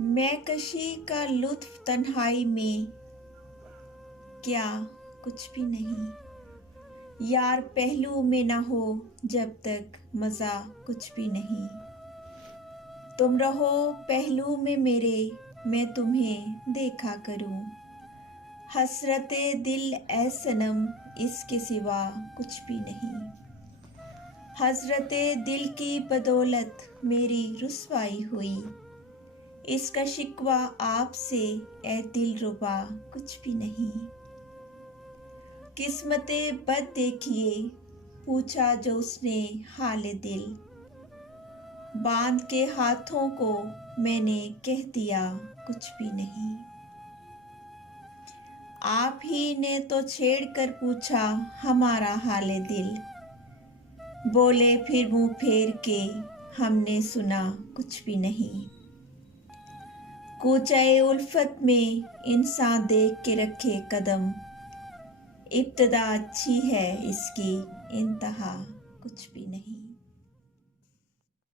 मैं कशी का लुत्फ तन्हाई में, क्या कुछ भी नहीं। यार पहलू में ना हो जब तक मज़ा कुछ भी नहीं। तुम रहो पहलू में मेरे, मैं तुम्हें देखा करूं। हसरते दिल ए सनम, इसके सिवा कुछ भी नहीं। हजरते दिल की बदौलत मेरी रुसवाई हुई। इसका शिकवा आपसे ए दिलरुबा कुछ भी नहीं। किस्मते बद देखिए, पूछा जो उसने हाले दिल। बांध के हाथों को मैंने कह दिया कुछ भी नहीं। आप ही ने तो छेड़ कर पूछा हमारा हाले दिल। बोले फिर मुंह फेर के, हमने सुना कुछ भी नहीं। कूचाए उल्फत में इंसान देख के रखे कदम। इब्तदा अच्छी है इसकी, इंतहा कुछ भी नहीं।